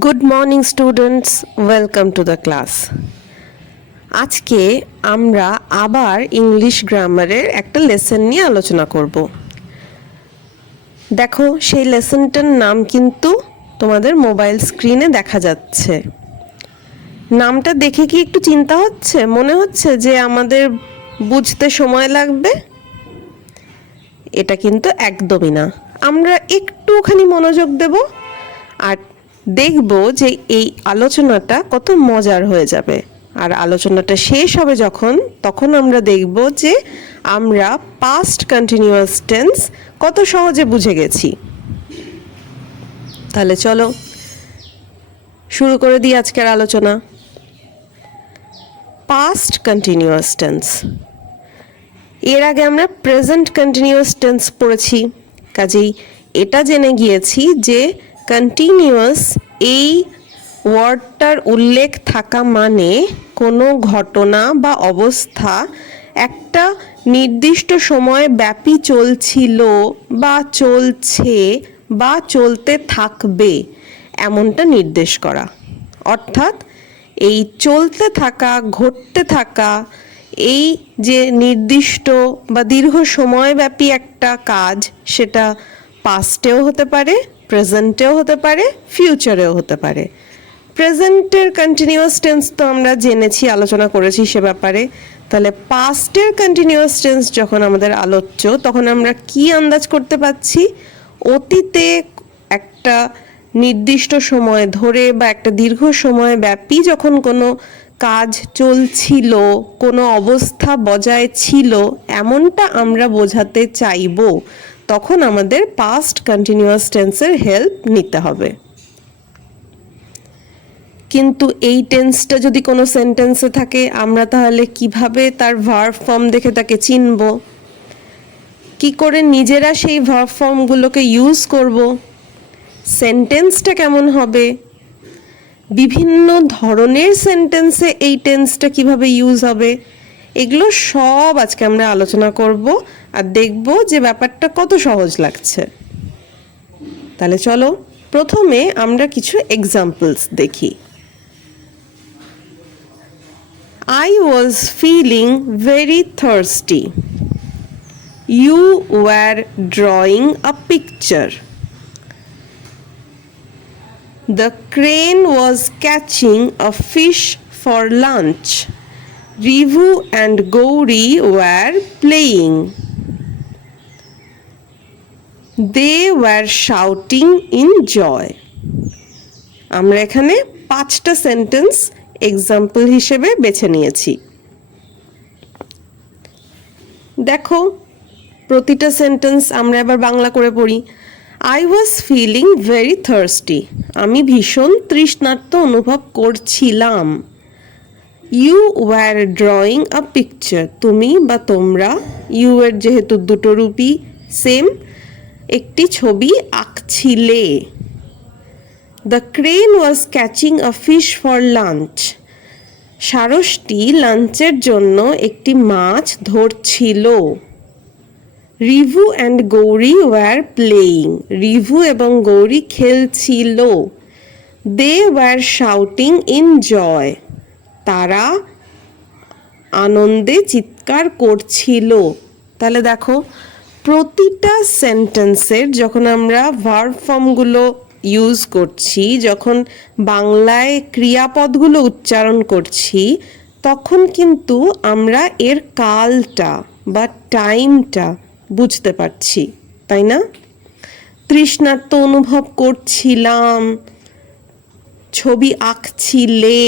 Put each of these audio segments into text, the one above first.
Good morning students, welcome to the class. আজকে আমরা আবার ইংলিশ গ্রামারের একটা লেসন নিয়ে আলোচনা করব। দেখো, সেই লেসনটার নাম কিন্তু তোমাদের মোবাইল স্ক্রিনে দেখা যাচ্ছে। নামটা দেখে কি একটু চিন্তা হচ্ছে, মনে হচ্ছে যে আমাদের বুঝতে সময় লাগবে? এটা কিন্তু একদমই না। আমরা একটুখানি মনোযোগ দেব আর দেখব যে এই আলোচনাটা কত মজার হয়ে যাবে। আর আলোচনাটা শেষ হবে তখন আমরা দেখব যে আমরা পাস্ট কন্টিনিউয়াস টেন্স কত সহজে বুঝে গেছি। তাহলে চলো শুরু করে দিই আজকের আলোচনা। পাস্ট কন্টিনিউয়াস টেন্স, এর আগে আমরা প্রেজেন্ট কন্টিনিউয়াস টেন্স পড়েছি, কাজেই এটা জেনে গিয়েছি যে কন্টিনিউয়াস এই ওয়ার্ডটার উল্লেখ থাকা মানে কোনো ঘটনা বা অবস্থা একটা নির্দিষ্ট সময় ব্যাপী চলছিল বা চলছে বা চলতে থাকবে এমনটা নির্দেশ করা। অর্থাৎ এই চলতে থাকা, ঘটতে থাকা, এই যে নির্দিষ্ট বা দীর্ঘ সময়ব্যাপী একটা কাজ, সেটা পাস্টেও হতে পারে, প্রেজেন্টেও হতে পারে, ফিউচারেও হতে পারে। প্রেজেন্টের কন্টিনিউয়াস টেন্স তো আমরা জেনেছি, আলোচনা করেছি সে ব্যাপারে। তাহলে পাস্টের কন্টিনিউয়াস টেন্স যখন আমাদের আলোচ্য, তখন আমরা কি আন্দাজ করতে পারছি? অতীতে একটা নির্দিষ্ট সময় ধরে বা একটা দীর্ঘ সময় ব্যাপী যখন কোনো কাজ চলছিল, কোনো অবস্থা বজায় ছিল, এমনটা আমরা বোঝাতে চাইব, তখন আমাদের পাস্ট কন্টিনিউয়াস টেন্সের হেল্প নিতে হবে। কিন্তু এই টেন্সটা যদি কোনো সেন্টেন্সে থাকে, আমরা তাহলে কিভাবে তার ভার্ব ফর্ম দেখে তাকে চিনব? কি করে নিজেরা সেই ভার্ব ফর্মগুলোকে ইউজ করব? সেন্টেন্সটা কেমন হবে? বিভিন্ন ধরনের সেন্টেন্সে এই টেন্সটা কিভাবে ইউজ হবে? এগুলো সব আজকে আমরা আলোচনা করব আর দেখব যে ব্যাপারটা কত সহজ লাগছে। তাহলে চলো প্রথমে আমরা কিছু এক্সাম্পলস দেখি। I was feeling very thirsty. You were drawing a picture. The crane was catching a fish for lunch. Rivu and Gauri were playing. They were shouting in joy. আমরা এখানে 5টা সেন্টেন্স এক্সাম্পল হিসেবে বেছে নিয়েছি। দেখো, প্রতিটা sentence আমরা এবার বাংলা করে পড়ি। I was feeling very thirsty. আমি ভীষণ তৃষ্ণার্ত অনুভব করছিলাম। You were drawing a picture. তুমি বা তোমরা, ইউ এর যেহেতু দুটো রূপই সেম, একটি ছবি আঁকছিলে। The crane was catching a fish for lunch. সারসটি লাঞ্চের জন্য একটি মাছ ধরছিল। Ribhu and Gauri were playing. Ribhu এবং গৌরী খেলছিল। They were shouting in joy. তারা আনন্দে চিৎকার করছিল। তাহলে দেখো, প্রতিটা সেন্টেন্সের যখন আমরা ভার্ব ফর্মগুলো ইউজ করছি, যখন বাংলায় ক্রিয়াপদগুলো উচ্চারণ করছি, তখন কিন্তু আমরা এর কালটা বা টাইমটা বুঝতে পারছি, তাই না? তৃষ্ণার্ত অনুভব করছিলাম, ছবি আঁকছিলে,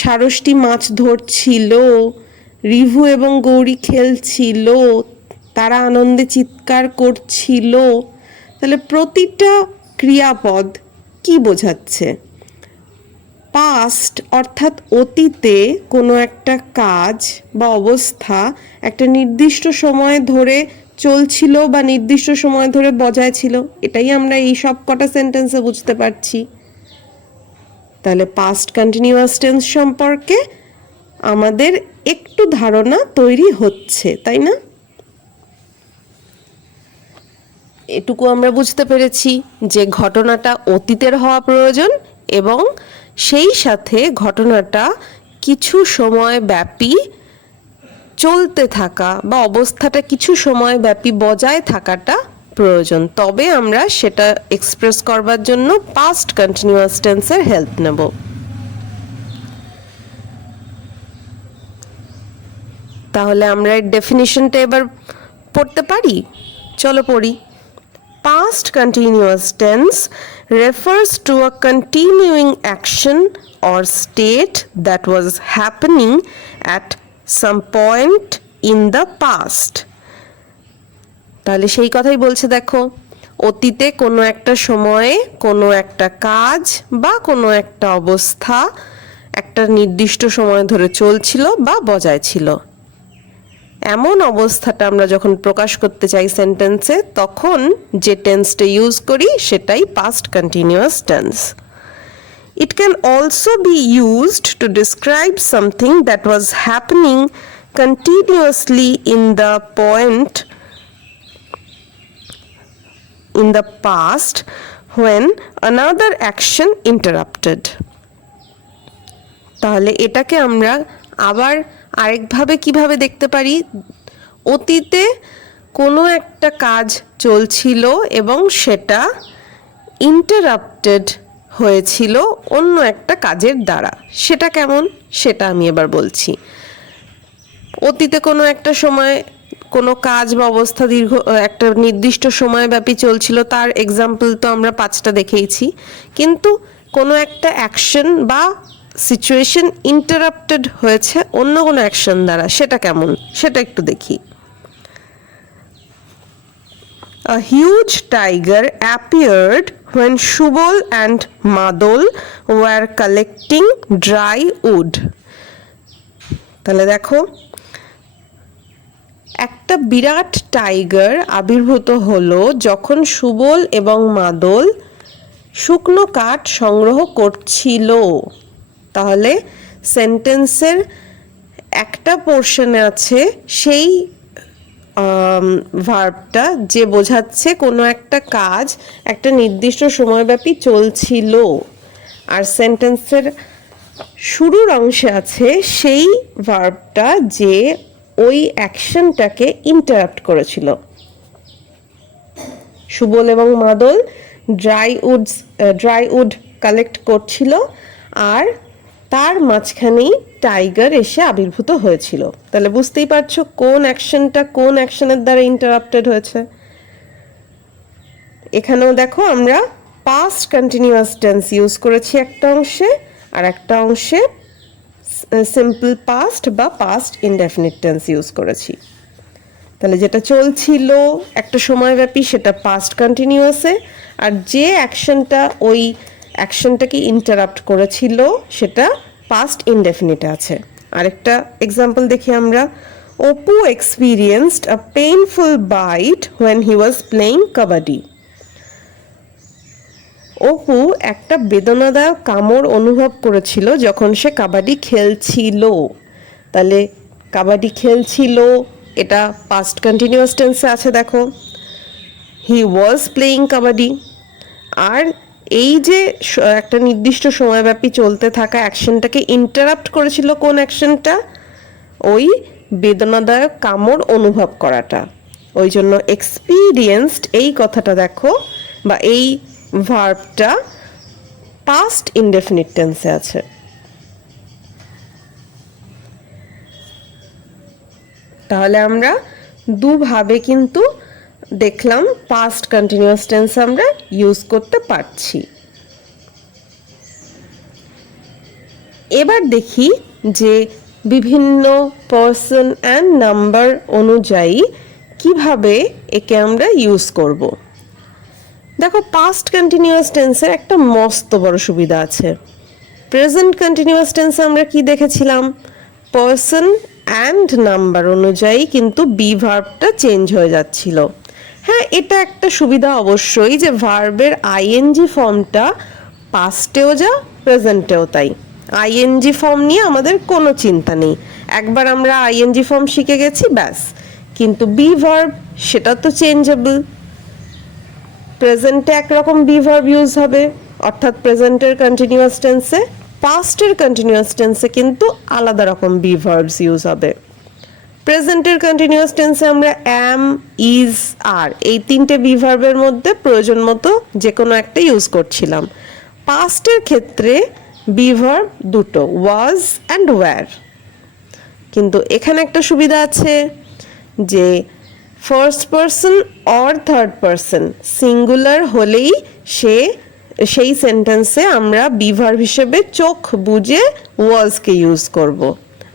সারসটি মাছ ধরছিল, রিভু এবং গৌরী খেলছিল, তারা আনন্দে চিৎকার করছিল। তাহলে প্রতিটা ক্রিয়াপদ কি বোঝাচ্ছে? পাস্ট অর্থাৎ অতীতে কোনো একটা কাজ বা অবস্থা একটা নির্দিষ্ট সময় ধরে চলছিল বা নির্দিষ্ট সময় ধরে বজায় ছিল, এটাই আমরা এই সব কটা সেন্টেন্সে বুঝতে পারছি। তাহলে পাস্ট কন্টিনিউয়াস টেন্স সম্পর্কে আমাদের একটু ধারণা তৈরি হচ্ছে, তাই না? এটুকু আমরা বুঝতে পেরেছি যে ঘটনাটা অতীতের হওয়া প্রয়োজন এবং সেই সাথে ঘটনাটা কিছু সময় ব্যাপী চলতে থাকা বা অবস্থাটা কিছু সময় ব্যাপী বজায় থাকাটা প্রয়োজন, তবে আমরা সেটা এক্সপ্রেস করবার জন্য পাস্ট কন্টিনিউয়াস টেন্সের হেল্প নেব। তাহলে আমরা এর ডেফিনিশনটা এবার পড়তে পারি। চলো পড়ি। Past continuous tense refers to a continuing action or state that was happening at some point in the past. তাহলে সেই কথাই বলছে, দেখো, অতীতে কোনো একটা সময়ে কোনো একটা কাজ বা কোনো একটা অবস্থা একটা নির্দিষ্ট সময় ধরে চলছিল বা বজায় ছিল। এমন অবস্থাটা আমরা যখন প্রকাশ করতে চাই সেন্টেন্সে, তখন যে টেন্সটা ইউজ করি সেটাই past continuous tense. It can also be used to describe something that was happening continuously in the point in the past when another action interrupted. তাহলে এটাকে আমরা আবার আরেকভাবে কিভাবে দেখতে পারি? অতীতে কোনো একটা কাজ চলছিল এবং সেটা ইন্টারাপ্টেড হয়েছিল অন্য একটা কাজের দ্বারা। সেটা কেমন, সেটা আমি এবার বলছি। অতীতে কোনো একটা সময় কোনো কাজ বা অবস্থা একটা নির্দিষ্ট সময়ব্যাপী চলছিল, তার এক্সাম্পল তো আমরা 5টা দেখেইছি। কিন্তু কোনো একটা অ্যাকশন বা সিচুয়েশন ইন্টারাপ্টেড হয়েছে অন্য কোনো অ্যাকশন দ্বারা, সেটা কেমন সেটা একটু দেখি। A huge tiger appeared when Shubal and Madol were collecting dry wood. তাহলে দেখো, একটা বিরাট টাইগার আবির্ভূত হলো যখন সুবল এবং মাদল শুকনো কাঠ সংগ্রহ করছিল। তাহলে সেন্টেন্সের একটা পোর্শনে আছে সেই ভার্বটা যে বোঝাচ্ছে কোনো একটা কাজ একটা নির্দিষ্ট সময়ব্যাপী চলছিল, আর সেন্টেন্সের শুরুর অংশে আছে সেই ভার্বটা যে ওই অ্যাকশনটাকে ইন্টারাপ্ট করেছিল। সুবল এবং মাদল ড্রাই উড কালেক্ট করছিল, আর তার মাঝখানেই টাইগার এসে আবির্ভূত হয়েছিল। তাহলে বুঝতেই পারছো কোন অ্যাকশনটা কোন অ্যাকশনের দ্বারা ইন্টারাপ্টেড হয়েছে। এখানেও দেখো আমরা পাস্ট কন্টিনিউয়াস টেন্স ইউজ করেছি একটা অংশে, আর একটা অংশে সিম্পল পাস্ট বা পাস্ট ইনডেফিনিট টেন্স ইউজ করেছি। তাহলে যেটা চলছিল একটা সময়ব্যাপী সেটা পাস্ট কন্টিনিউয়াসে, আর যে অ্যাকশনটা ওই অ্যাকশনটাকে ইন্টারাপ্ট করেছিল সেটা পাস্ট ইনডেফিনিটে আছে। আরেকটা এক্সাম্পল দেখি আমরা। Apu experienced a painful bite when he was playing kabaddi. Apu একটা বেদনাদায়ক কামড় অনুভব করেছিল যখন সে কাবাডি খেলছিল। তাহলে কাবাডি খেলছিল এটা পাস্ট কন্টিনিউয়াস টেন্সে আছে, দেখো হি ওয়াজ প্লেইং কাবাডি। আর এই যে একটা নির্দিষ্ট সময়ব্যাপী চলতে থাকা অ্যাকশনটাকে ইন্টারাপ্ট করেছিল কোন অ্যাকশনটা? ওই বেদনাদায়ক কামড় অনুভব করাটা। ওই জন্য এক্সপিরিয়েন্সড এই কথাটা দেখো বা এই ভার্বটা পাস্ট ইনডেফিনিট টেন্সে আছে। তাহলে আমরা দুভাবে কিন্তু দেখলাম পাস্ট কন্টিনিউয়াস টেন্স আমরা ইউজ করতে পারছি। এবার দেখি যে বিভিন্ন পার্সন অ্যান্ড নাম্বার অনুযায়ী কিভাবে একে আমরা ইউজ করব। দেখো, পাস্ট কন্টিনিউয়াস টেন্সের একটা মস্ত বড় সুবিধা আছে। প্রেজেন্ট কন্টিনিউয়াস টেন্সে আমরা কি দেখেছিলাম? পার্সন অ্যান্ড নাম্বার অনুযায়ী কিন্তু বি ভার্বটা চেঞ্জ হয়ে যাচ্ছিল। হ্যাঁ, এটা একটা সুবিধা অবশ্যই যে ভার্বের আইএনজি ফর্মটা পাস্টেও যা প্রেজেন্টেও তাই। আইএনজি ফর্ম নিয়ে আমাদের কোনো চিন্তা নেই, একবার আমরা আইএনজি ফর্ম শিখে গেছি ব্যাস। কিন্তু বি ভার্ব সেটা তো চেঞ্জেবল, প্রেজেন্টে একরকম বি ভার্ব ইউজ হবে, অর্থাৎ প্রেজেন্টের কন্টিনিউয়াস টেন্সে। পাস্টের কন্টিনিউয়াস টেন্সে কিন্তু আলাদা রকম বি ভার্বস ইউজ হবে। প্রেজেন্টের কন্টিনিউয়াস টেন্সে আমরা অ্যাম, ইজ, আর এই তিনটে বি ভার্বের মধ্যে প্রয়োজন মতো যে কোনো একটা ইউজ করছিলাম। পাস্টের ক্ষেত্রে বি ভার্ব দুটো, ওয়াজ অ্যান্ড ওয়্যার। কিন্তু এখানে একটা সুবিধা আছে যে first person or third person singular হলেই সেই সেন্টেন্সে আমরা বি ভার্ব হিসেবে চোখ বুজে ওয়াজকে ইউজ করব।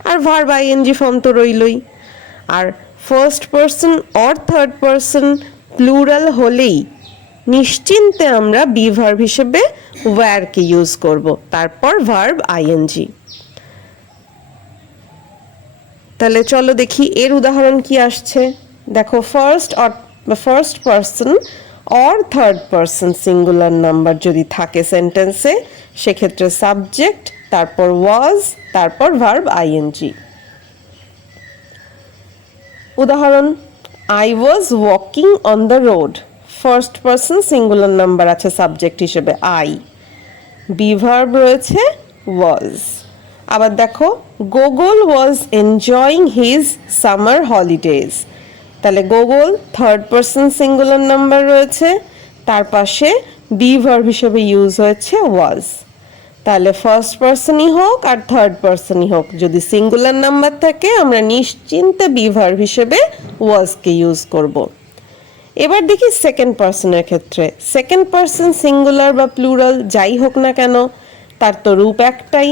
আর ভার্ব আইএনজি ফর্ম তো রইলই। আর first person or third person plural হলেই নিশ্চিন্তে আমরা বি ভার্ব হিসেবে ওয়্যারকে ইউজ করব, তারপর ভার্ব আইএনজি। তাহলে চলো দেখি এর উদাহরণ কি আসছে। দেখো, first person or third person singular number যদি থাকে সেন্টেন্সে, সেক্ষেত্রে সাবজেক্ট, তারপর ওয়াজ, তারপর ভার্ব আইএনজি। উদাহরণ, I was walking on the road. First person singular number আছে সাবজেক্ট হিসেবে আই, বি ভার্ব রয়েছে ওয়াজ। আবার দেখো, Gogol was enjoying his summer holidays. তাহলে Gogol third person singular number রয়েছে, তার পাশে বি ভার্ব হিসেবে ইউজ হয়েছে ওয়াজ। তাহলে ফার্স্ট পারসনই হোক আর থার্ড পারসনই হোক, যদি সিঙ্গুলার নাম্বার থাকে আমরা নিশ্চিন্তে বি ভার্ব হিসেবে ওয়াজকে ইউজ করব। এবার দেখি সেকেন্ড পারসনের ক্ষেত্রে। সেকেন্ড পারসন সিঙ্গুলার বা প্লুরাল যাই হোক না কেন, তার তো রূপ একটাই।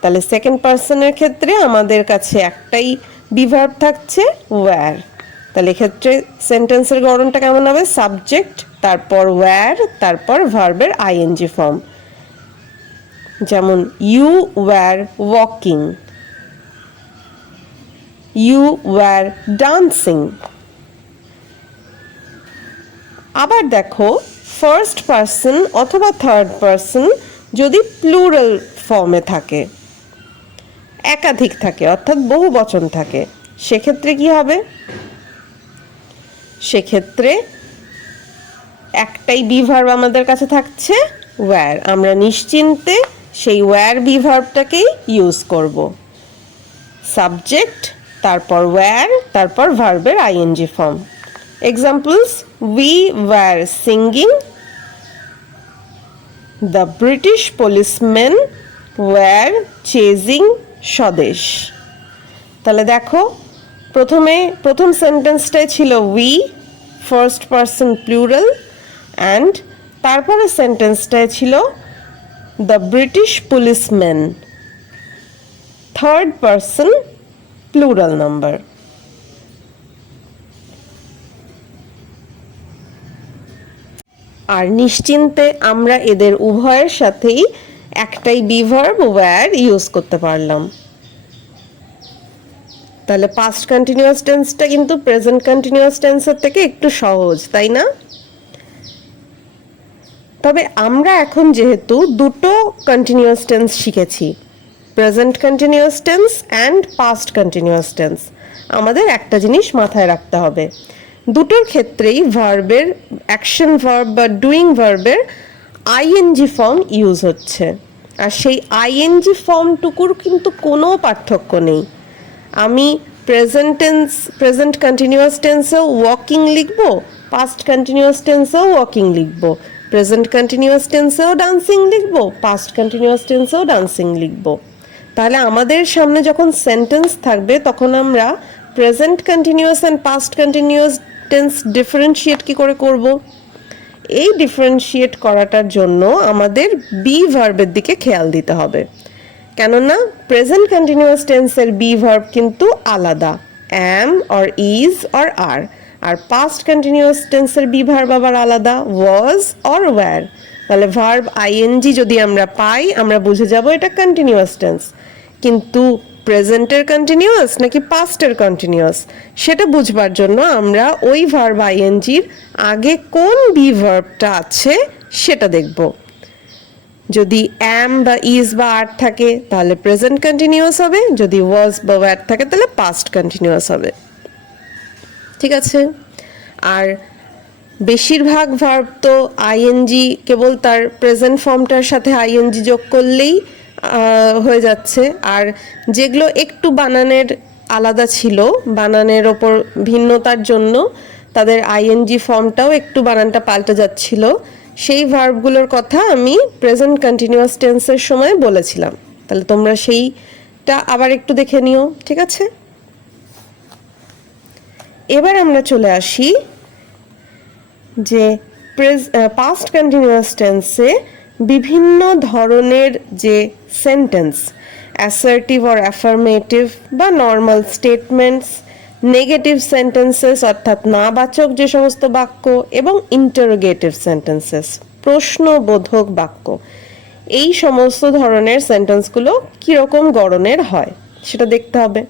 তাহলে সেকেন্ড পারসনের ক্ষেত্রে আমাদের কাছে একটাই বি ভার্ব থাকছে, ওয়্যার। তাহলে এক্ষেত্রে সেন্টেন্সের গঠনটা কেমন হবে? সাবজেক্ট, তারপর ওয়্যার, তারপর ভার্বের আইএনজি ফর্ম। যেমন you were walking, you were dancing. আবার দেখো, ফার্স্ট পারসন অথবা থার্ড পারসন যদি প্লুরাল ফর্মে থাকে, একাধিক থাকে, অর্থাৎ বহু বচন থাকে, সেক্ষেত্রে কি হবে? সেক্ষেত্রে একটাই বি ভার্ব আমাদের কাছে থাকছে, ওয়্যার। আমরা নিশ্চিন্তে সেই ওয়্যার বি ভার্বটাকেই ইউজ করব। সাবজেক্ট, তারপর ওয়্যার, তারপর ভার্বের ING form. Examples, we were singing, the British policeman were chasing Swadesh. তাহলে দেখো, প্রথম সেন্টেন্সটাই ছিল we, first person plural, and তারপরে সেন্টেন্সটায় ছিল the British policeman, third person plural number. আর নিশ্চিন্তে আমরা এদের উভয়ের সাথেই একটাই বি ভার্ব ওয়্যার ইউজ করতে পারলাম। তাহলে পাস্ট কন্টিনিউয়াস টেন্সটা কিন্তু প্রেজেন্ট কন্টিনিউয়াস টেন্সের থেকে একটু সহজ, তাই না? তবে আমরা এখন যেহেতু দুটো কন্টিনিউয়াস টেন্স শিখেছি, present continuous tense and past continuous tense, আমাদের একটা জিনিস মাথায় রাখতে হবে, দুটোর ক্ষেত্রেই ভার্বের অ্যাকশন ভার্ব বা ডুইং ভার্বের আইএনজি ফর্ম ইউজ হচ্ছে। আর সেই আইএনজি ফর্মটুকুর কিন্তু কোনো পার্থক্য নেই। আমি প্রেজেন্ট কন্টিনিউয়াস টেন্সেও ওয়াকিং লিখব, পাস্ট কন্টিনিউয়াস টেন্সেও ওয়াকিং লিখব, প্রেজেন্ট কন্টিনিউয়াস টেন্সেও ডান্সিং লিখব, পাস্ট কন্টিনিউয়াস টেন্সেও ডান্সিং লিখব। তাহলে আমাদের সামনে যখন সেন্টেন্স থাকবে তখন আমরা present continuous and past continuous tense differentiate কি করে করব? এই ডিফারেন্সিয়েট করাটার জন্য আমাদের বি ভার্বের দিকে খেয়াল দিতে হবে। কেননা প্রেজেন্ট কন্টিনিউয়াস টেন্সের বি ভার্ব কিন্তু আলাদা, am or is or are. আর পাস্ট কন্টিনিউয়াস টেন্সের বি ভার্ব আবার আলাদা, ওয়াজ অর ওয়্যার। তাহলে ভার্ব আইএনজি যদি আমরা পাই, আমরা বুঝে যাব এটা কন্টিনিউয়াস টেন্স। কিন্তু প্রেজেন্টের কন্টিনিউয়াস নাকি পাস্টের কন্টিনিউয়াস, সেটা বুঝবার জন্য আমরা ওই ভার্ব আইএনজির আগে কোন বি ভার্বটা আছে সেটা দেখব। যদি অ্যাম বা ইজ বা আর থাকে তাহলে প্রেজেন্ট কন্টিনিউয়াস হবে, যদি ওয়াজ বা ওয়্যার থাকে তাহলে পাস্ট কন্টিনিউয়াস হবে। ঠিক আছে? আর বেশিরভাগ ভার্ব তো আইএনজি কেবল তার প্রেজেন্ট ফর্মটার সাথে আইএনজি যোগ করলেই হয়ে যাচ্ছে, আর যেগুলো একটু বানানের আলাদা ছিল, বানানের ওপর ভিন্নতার জন্য তাদের আইএনজি ফর্মটাও একটু বানানটা পাল্টে যাচ্ছিল, সেই ভার্বগুলোর কথা আমি প্রেজেন্ট কন্টিনিউয়াস টেন্সের সময় বলেছিলাম। তাহলে তোমরা সেইটা আবার একটু দেখে নিও, ঠিক আছে? এবার আমরা চলে আসি যে পাস্ট কন্টিনিউয়াস টেন্সে বিভিন্ন ধরনের যে সেন্টেন্স, অ্যাসার্টিভ অর অ্যাফার্মেটিভ বা নর্মাল স্টেটমেন্টস, নেগেটিভ সেন্টেন্সেস অর্থাৎ নাবাচক যে সমস্ত বাক্য, এবং ইন্টারোগেটিভ সেন্টেন্সেস প্রশ্নবোধক বাক্য, এই সমস্ত ধরনের সেন্টেন্সগুলো কীরকম গড়নের হয় সেটা দেখতে হবে।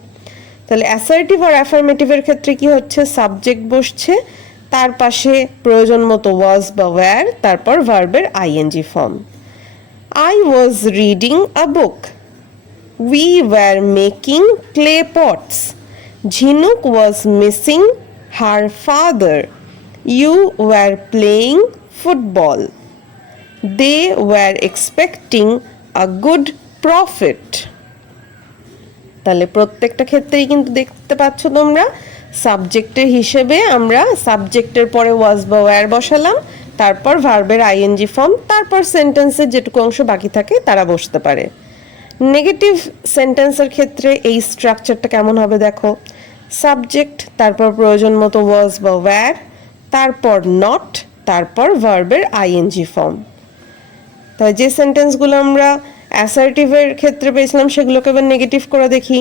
তাহলে অ্যাসার্টিভ আর অ্যাফার্মেটিভের ক্ষেত্রে কি হচ্ছে, সাবজেক্ট বসছে, তার পাশে প্রয়োজন মতো ওয়াজ বা ওয়্যার, তারপর ভার্বের ING form. I was reading a book, we were making clay pots, Jhinuk was missing her father, you were playing football, they were expecting a good profit. তাহলে প্রত্যেকটা ক্ষেত্রেই কিন্তু দেখতে পাচ্ছ তোমরা সাবজেক্টের হিসেবে আমরা সাবজেক্টের পরে ওয়াজ বা ওয়্যার বসালাম, তারপর ভার্বের আইএনজি ফর্ম, তারপর সেন্টেন্সের যেটুকু অংশ বাকি থাকে তারা বসতে পারে। নেগেটিভ সেন্টেন্সের ক্ষেত্রে এই স্ট্রাকচারটা কেমন হবে দেখো, সাবজেক্ট, তারপর প্রয়োজন মতো ওয়াজ বা ওয়্যার, তারপর নট, তারপর ভার্বের আইএনজি ফর্ম। তাই যে সেন্টেন্সগুলো আমরা অ্যাসার্টিভের ক্ষেত্রে পেয়েছিলাম সেগুলোকে এবার নেগেটিভ করে দেখি।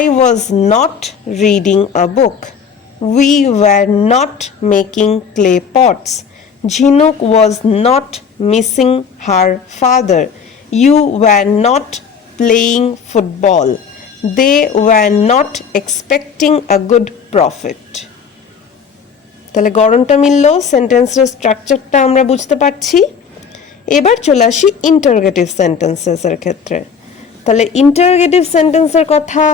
I was not reading a book. We were not making clay pots. Jhinuk was not missing her father. You were not playing football. They were not expecting a good profit. তাহলে গড়নটা মিললো, সেন্টেন্সের স্ট্রাকচারটা আমরা বুঝতে পারছি। এবার চলে আসি ইন্টারোগেটিভ সেন্টেন্সেসের ক্ষেত্রে। তাহলে ইন্টারোগেটিভ সেন্টেন্সের কথা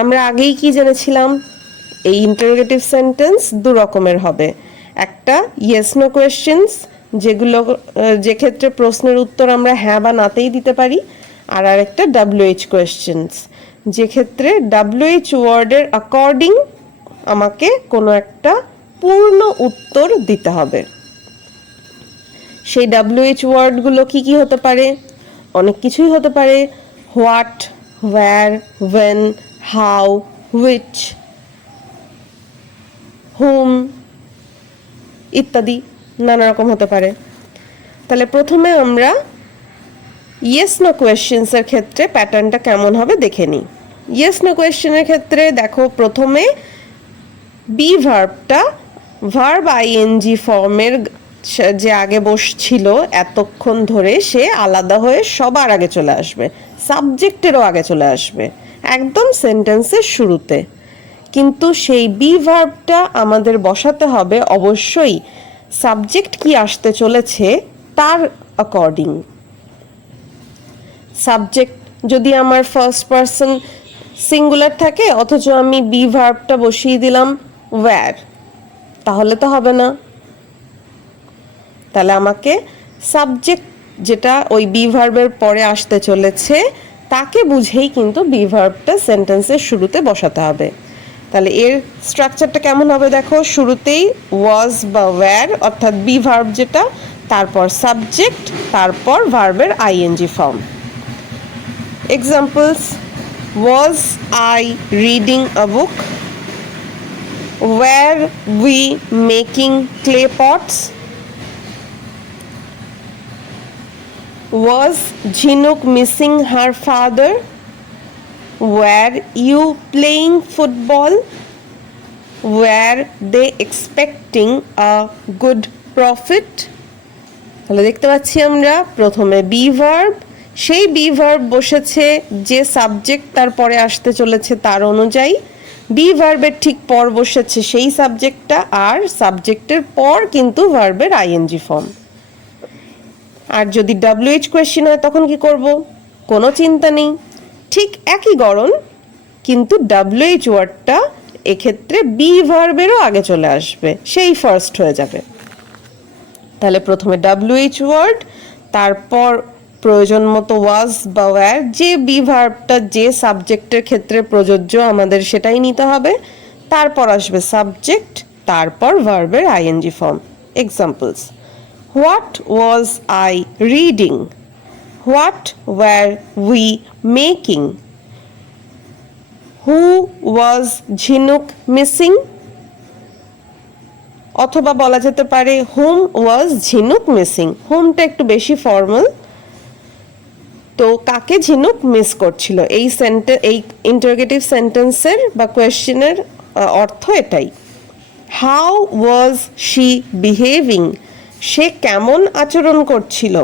আমরা আগেই কি জেনেছিলাম, এই ইন্টারোগেটিভ সেন্টেন্স দু রকমের হবে, একটা ইয়েস নো কোয়েশ্চেন্স, যেগুলো যে ক্ষেত্রে প্রশ্নের উত্তর আমরা হ্যাঁ বা নাতেই দিতে পারি, আর আরেকটা WH কোয়েশ্চেন্স, যে ক্ষেত্রে WH ওয়ার্ডের অ্যাকর্ডিং আমাকে কোনো একটা পূর্ণ উত্তর দিতে হবে। সেই WH ওয়ার্ডগুলো কি কি হতে পারে, অনেক কিছুই হতে পারে, what, where, when, how, which, whom ইত্যাদি নানা রকম হতে পারে। তাহলে প্রথমে আমরা ইয়েস নো কোয়েশ্চেন্সের ক্ষেত্রে প্যাটার্নটা কেমন হবে দেখে নিই। ইয়েস নো কোয়েশ্চেনের ক্ষেত্রে দেখো প্রথমে বি ভার্বটা ভার্ব আইএনজি ফর্মের যে আগে বসছিল এতক্ষণ ধরে সে আলাদা হয়ে সবার আগে চলে আসবে, সাবজেক্টেরও আগে চলে আসবে একদম সেন্টেন্সের শুরুতে। কিন্তু সেই বি ভার্বটা আমাদের বসাতে হবে অবশ্যই সাবজেক্ট কি আসতে চলেছে তার অ্যাকর্ডিং। সাবজেক্ট যদি আমার ফার্স্ট পারসন সিঙ্গুলার থাকে অথচ আমি বি ভার্বটা বসিয়ে দিলাম ওয়্যার, তাহলে তো হবে না। তাহলে আমাকে সাবজেক্ট যেটা ওই বি ভার্বের পরে আসতে চলেছে তাকে বুঝেই কিন্তু বি ভার্বটা সেন্টেন্সের শুরুতে বসাতে হবে। তাহলে এর স্ট্রাকচারটা কেমন হবে দেখো, শুরুতেই ওয়াজ বা ওয়্যার অর্থাৎ বি ভার্ব যেটা, তারপর সাবজেক্ট, তারপর ভার্বের ING form. Examples, was I reading a book, were we making clay pots, was Jhinuk missing her father, were you playing football, were they expecting a good profit। তাহলে দেখতে পাচ্ছি আমরা প্রথমে be verb, সেই be verb বসেছে যে subject তার পরে আসতে চলেছে তার অনুযায়ী, বি ভার্বের ঠিক পর বসেছে সেই সাবজেক্টটা, আর সাবজেক্টের পর কিন্তু ভার্বের আইএনজি ফর্ম। আর যদি WH কোয়েশ্চেন হয় তখন কি করব, কোনো চিন্তা নেই, ঠিক একই গড়ন, কিন্তু WH ওয়ার্ডটা এক্ষেত্রে বি ভার্বেরও আগে চলে আসবে, সেই ফার্স্ট হয়ে যাবে। তাহলে প্রথমে WH ওয়ার্ড, তারপর প্রয়োজন মতো ওয়াজ বা ওয়্যার, যে বি ভার্বটা যে সাবজেক্টের ক্ষেত্রে প্রযোজ্য আমাদের সেটাই নিতে হবে, তারপর আসবে সাবজেক্ট, তারপর ভার্বের ING form. Examples: what was I reading, what were we making, who was Jhinuk missing, অথবা বলা যেতে পারে হুম ওয়াজ ঝিনুক মিসিং। হুমটা একটু বেশি ফর্মাল, তো কাকে ঝিনুক মিস করছিল, এই ইন্টারোগেটিভ সেন্টেন্সের বা কোয়েশ্চেনের অর্থ এটাই। হাউ ওয়াজ শি বিহেভিং, সে কেমন আচরণ করছিল।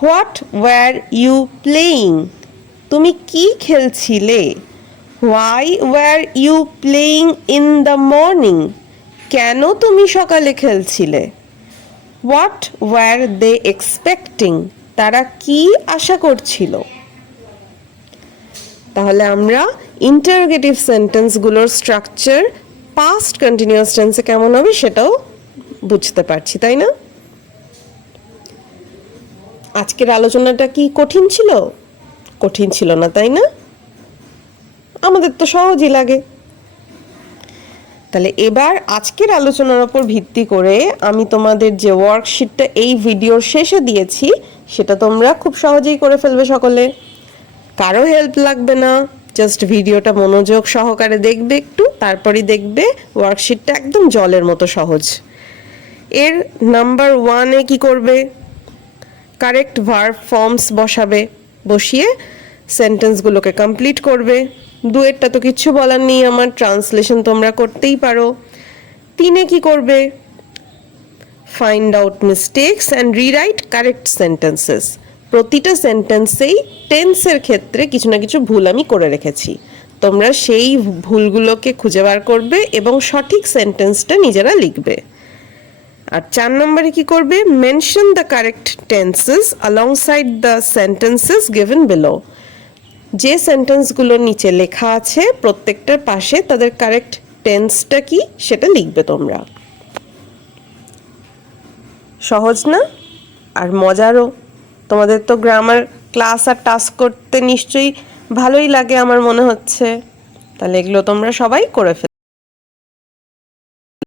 হোয়াট ওয়্যার ইউ প্লেয়িং, তুমি কি খেলছিলে। Why were you playing in the morning, কেন তুমি সকালে খেলছিলে। হোয়াট ওয়্যার দে এক্সপেক্টিং, তারা কি আশা করছিল। তাহলে আমরা ইন্টারোগেটিভ সেন্টেন্সগুলোর স্ট্রাকচার পাস্ট কন্টিনিউয়াস টেন্সে কেমন হবে সেটাও বুঝতে পারছি, তাই না? আজকের আলোচনাটা কি কঠিন ছিল? কঠিন ছিল না, তাই না? আমাদের তো সহজই লাগে। তাহলে এবার আজকের আলোচনার উপর ভিত্তি করে আমি তোমাদের যে ওয়ার্কশিটটা এই ভিডিওর শেষে দিয়েছি সেটা তোমরা খুব সহজেই করে ফেলবে সকলে। কারো হেল্প লাগবে না, জাস্ট ভিডিওটা মনোযোগ সহকারে দেখবে একটু, তারপরই দেখবে ওয়ার্কশিটটা একদম জলের মতো সহজ। এর নাম্বার 1-এ কি করবে? কারেক্ট ভার্ব ফর্মস বসাবে, বসিয়ে সেন্টেন্সগুলোকে কমপ্লিট করবে। 2-এরটা তো কিচ্ছু বলার নেই আমার, ট্রান্সলেশন তোমরা করতেই পারো। 3-এ কি করবে? Find out mistakes and rewrite correct sentences. প্রতিটা সেন্টেন্সেই টেন্সের ক্ষেত্রে কিছু না কিছু ভুল আমি করে রেখেছি, তোমরা সেই ভুলগুলোকে খুঁজে বার করবে এবং সঠিক সেন্টেন্সটা নিজেরা লিখবে। আর 4 নম্বরে কি করবে? Mention the correct tenses alongside the sentences given below. যে সেন্টেন্সগুলো নিচে লেখা আছে প্রত্যেকটার পাশে তাদের কারেক্ট টেন্সটা কি সেটা লিখবে তোমরা। সহজ না? আর মজারও। তোমাদের তো গ্রামার ক্লাস আর টাস্ক করতে নিশ্চয়ই ভালোই লাগে আমার মনে হচ্ছে। তাহলে এগুলো তোমরা সবাই করে ফেলো।